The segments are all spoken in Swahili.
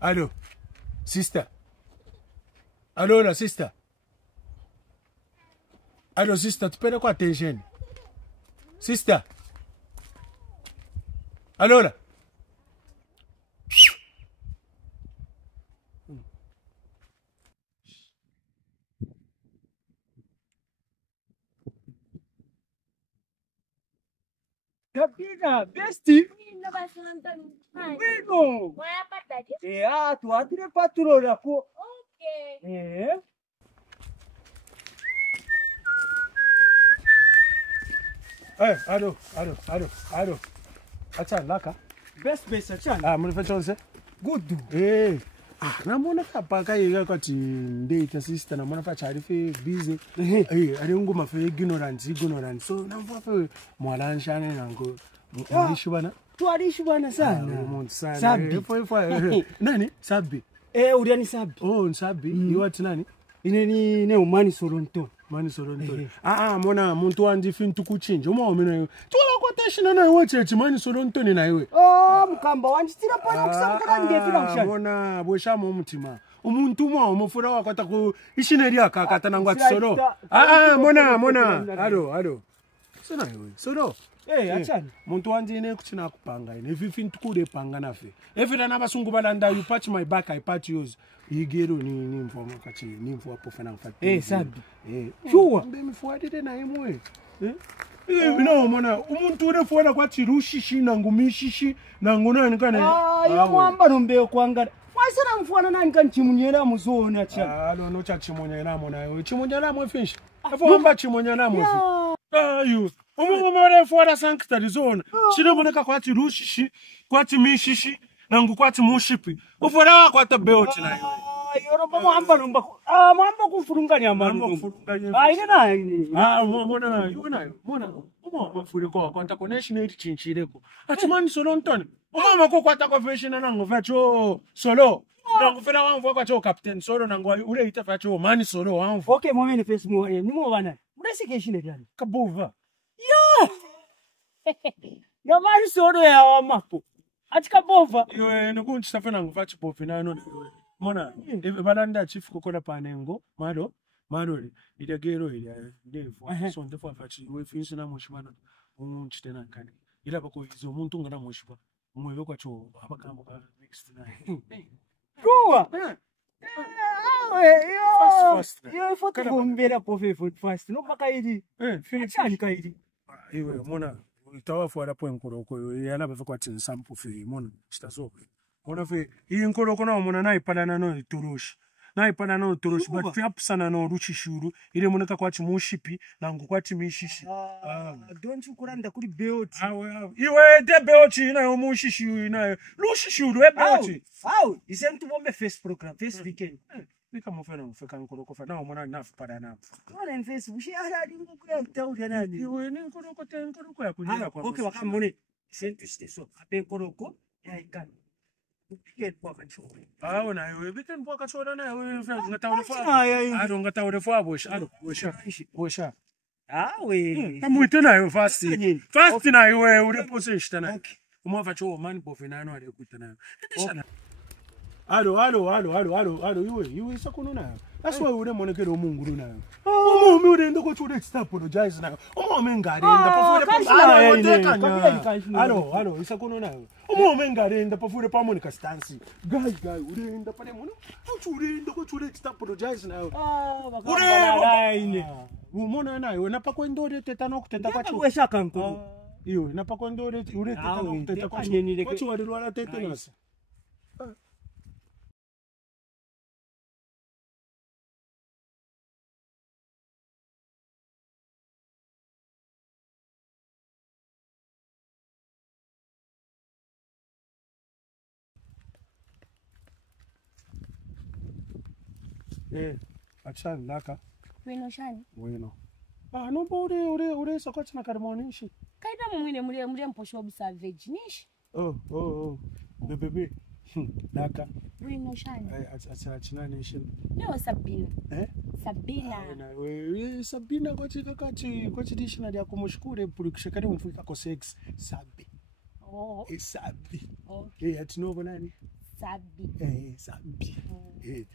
Hello, sister. Hello, sister. Hello, sister. Tupende kwa attention. Sister. Hello. Kabina, bestie. No vas a mandar. Bueno. Voy a apartar. Tu atire patrulha ko. Okay. Hello. Acha laka. Best achana. Mnifanya nse? Good. Namona kapa kai kwati ndate sister namona fa chari fe busy. Ari ngoma fe ignorant. So namva fe mwalansha nango. Mwishibana. Tuarishibana sana. Sabi. Nani? Sabi. Uriani Sabi. Oh, Sabi. You what nani? Ineni ne umani soronto. Mona muntu wandi fintu kuchinje. Omene. Tuwa quotation na iwe chechi mani soronto ni na iwe. Mkamba wanjitira pana kusambura ngefira kushana. Mona bweshamo omutima. Umuntu umufura wakata ku ishineri akakata nangwa tsoro. Mona. Halo. Sina iwe. Soro. Achana. Muntu wandi ine kuchina kupanga ine. If fintu kude panga nafe. Every nabasungu balanda you patch my back, I patch yours. Igero ni mfoma kachi ni mfwa pofana mfati. Sabi. Sure. Mbe mfuadide na imwe. No mona umuntu ure fuana kwa chirushishi na ngumishishi na ngona nikane. Mwamba nombe kwangana. Wasana mfuana nani kan chimunyera muzona cha. No cha chimunyera mona. Chimunyera mo fish. Afomba chimunyera mo fish. You. Umure fuana sanctuary zone. Chiro moneka kwa chirushishi, kwa chimishishi. Nangu kwati mushipi. Ufura wako hata beoti na iwe. Yoroba mwamba kufurungani amanu. Ine na ini. Mona iwe na iwe. Mona mafuriko wako hata koneshine iti chinchireko. Atumani solo ntoni. Mako kwa hata kwa feshina nangu facho solo. Nangu fena wangu kwa cho captain solo nangu ule ita facho mani solo wangu. Okay, mwemeni face mwe. Nimo wana. Muresi keshine gani? Kabova. Yo mani solo ya wamapo. Atika bova. Iwe nukunchi tafena ngufachi bofi na ino. Mona, balanda chief kokola panengo, marori, idagero ida, devo, so ndefo afachi, we finsi na moshibana, chitena nkani. Ila bako izo muntu ngana moshiba, mwewe kwa cho, abakamo ka next na. Ruwa! Yo foto kumbera pofe fast, no baka idi. Achani ka idi. Iwe, mona, itawa fuara po nkoroko, yana befe kwa tinsampo fi, mona, chitazo. Mona fe, iyi nkoroko na mona na ipalana no iturushi. Na ipalana no iturushi, but fi apsana no ruchi shuru, ile moneka kwa chimushipi, na ngu kwa chimishishi. Don't you kuranda kuri beoti. Iwe de beoti, ina yo mushishi, ina yo, lushi shuru, beoti. Isem tu bombe face program, face weekend. Nika mofena mfeka nkoroko fa, na mona nafu pada na. Mona in face, bushi ala di mko kwa mtauja nani. Iwe ni nkoroko ya kujina kwa. Okay, wakamone. Isem tu shite so, ape nkoroko, ya ikani. Weekend kwa kacho. Na iwe weekend kwa kacho na iwe ngata urefa. Ngata urefa bosha. We. Amuite na iwe fast. Fast na iwe urepose shitana. Umava cho man bofina no ale kutana. Hello, iwe sakuno na. That's why ure monekero munguru na. Omo mi ure ndoko chode stop apologize na. Omo me ngare nda pafure pa. Hello, isakuno na. Omo me ngare nda pafure pa monika stansi. Guy, ure nda pale mono. Ure ndoko chode stop apologize na. Ure. Umona na iwe napa kwendo ure teta no kuteta kwa Wewe shaka nko. Iwe napa kwendo ure teta no kuteta kwa. Kwa chwa dilwala tete nasa. Achani laka. Wino shani. Wino. No ure sokochi na karmonishi. Kaida mwine mure mposho obisa veginish. The baby. Laka. Wino shani. Achina nishi. Leo Sabina. Sabina. Sabina kwa dictionary ya kumushukure purikishakari mfika kwa sex. Sabi. Oh. Sabi. Okay. Atinobona ni? Sabi. Sabi.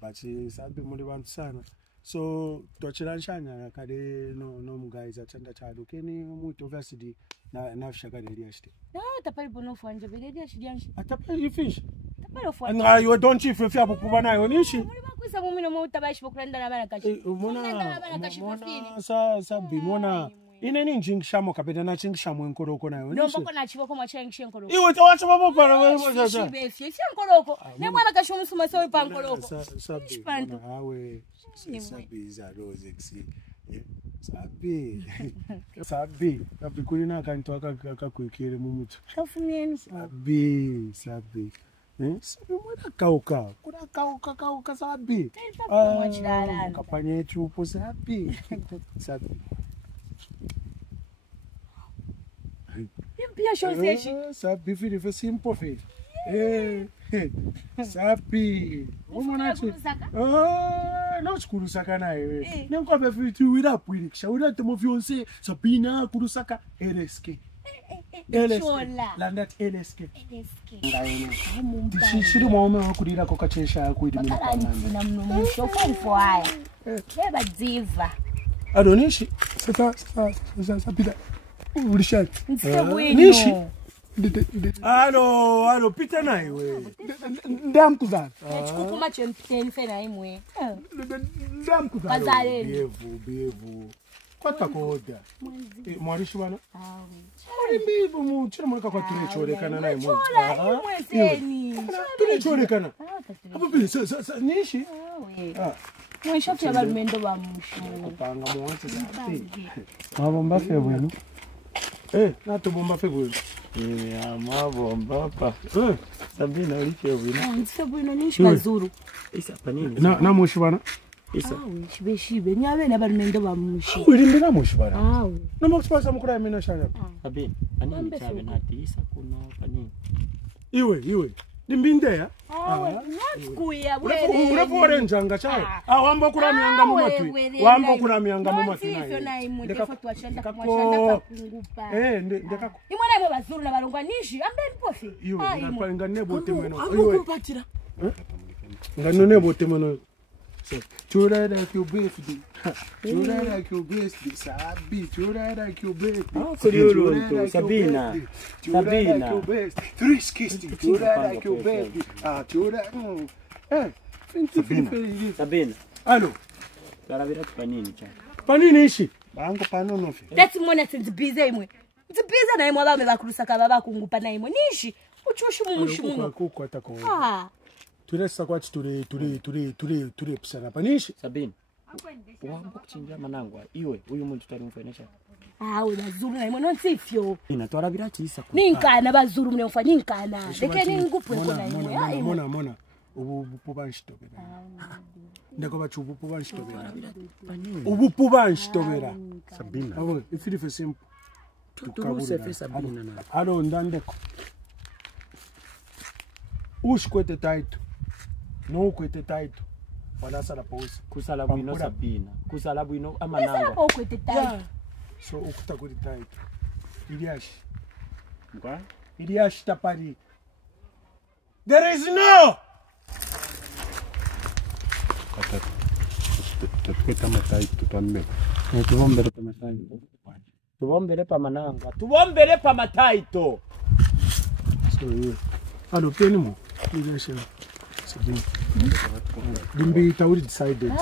But sabi muri bantu sana. So tochiranshanya kade no guys atanda chalo keni muito vasidi na fshaka delia shite. No, tapari bono fwanje bedelia shidianshi. Atapari fish. Tapari fwanje. Nga yo don't chief if ya bukuba nayo nishi. Muri bakwisa mumino mo tabashi bokuranda nabana kashi. Mona sabi mona ine ni njingshamo kapeta na chingshamo enkoroko nayo nishi. Nombo kona chiboko mwachengishe enkoroko. Iwe tawacha babo para wewe. Shibe fye enkoroko. Ne mwana kashomu suma sewe pa enkoroko. Sabi. Awe sabi za rose exi. Sabi kulina kantu akakwekere mu mutwe. Shafumyeni. Sabi. Sabi mwana kauka. Kuna kauka sabi. Kapanye chupo sabi. Sabi. Impia shoseshi. Sabi fili fe simple fe. Sabi. Umonachi. Não kurusaka naye. Nenko be fitu wida pwirikisha. Wida temo fiancé Sabina kurusaka LSK. Landat LSK. Shiri mama wakurira ko kachesha kuidi mina kanani na mnumusho kwa haya. Beba diva. Adonishi. Sapida. Ulishati. Nishi. Alo, pita naye we. Ndam kuzana. Chikukuma chempeni fena imwe. Ndam kuzana. Bazaleni. Bevu. Kwata koda. Mwarishi bana? Awe. Mbibu mu chira mweka kwa tulichorekana naye mwe. Mwezeni. Tulichorekana. Apo bi nishi. Awe. Mwishofu ya balumendo ba mushu. Kupanga mwanzo sapi. Mabomba febwenu. Nato bomba febwenu. Mabomba pa. Sabina ulifebwenu. Ndifebwenu nishi bazuru. Isa panini. Na mushi bana? Isa. Awe, shibe. Nyawe na balumendo ba mushu. Ulimbi na mushi bana? Awe. Na mokupasa mukura mina shana. Sabina, panini chabe nati isa kuno panini. Iwe. Limbinde ya? Awe, nafukuya bwele. Urefore njanga chawe. Wamba kura mianga mu matwi. Wamba kura mianga mu matwi naye. Sivyo naye mudefa tuachanda kumwashanda kapungupa. Ndekako. Imwana ibo bazuru na balongwa nishi ambeni pofi. Iwe ngapanga nebote mweno. Iwe kumpatira. Ngano nebote mweno. Chura like your birthday. Chura like your birthday. Sabi, chura like your birthday. Sabina. Sabina. Three kissing. Chura like your birthday. Chura. Sabina. Alo. Tarabira panini cha. Panini ishi. Bango panono fi. That's mwana sinzibize imwe. Nzibize na imwe abame bakurusaka baba kungupa na imwe nishi. Uchushi mumushimu. Kuko atako. Turesa kwachi ture pisana panishi. Sabina. Wamba kuchinja manangwa. Iwe uyu muntu tari mfenesha. Awe bazuru na imwe nonsifyo. Ina tarabira chisa. Ninkana bazuru mne mfa ninkana. Deke ningupu eko na imwe. Mona. Ubu banshitobera. Ndako bachubu banshitobera. Ubu banshitobera. Sabina. Abo ifiri fe simple. Tukabuse fe Sabina na. Alo ndandeko. Ushkwete taito. No kwete taito. Wala sala pause. Kusala bwino Sabina. Kusala bwino amananga. Sala po kwete taito. So ukuta kwete taito. Iliashi. Ngwa? Iliashi tapari. There is no. Tatukweta mataito tamme. Tuvombere pa mataito. Tuvombere pa mananga. Tuvombere pa mataito. So yeah. Alo peni mo. Iliashi. Dimbi tauri decided.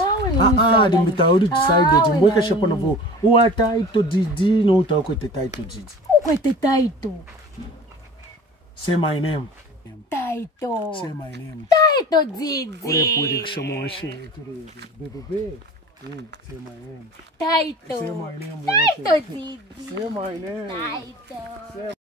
Dimbi tauri decided. Mweke shepo na vo. Uwa taito didi no utakwete taito didi. Kwete taito. Say my name. Taito. Say my name. Taito didi. Ore pwede kushomo washe. Bebe. Say my name. Taito. Say my name. Taito didi. Say my name. Taito.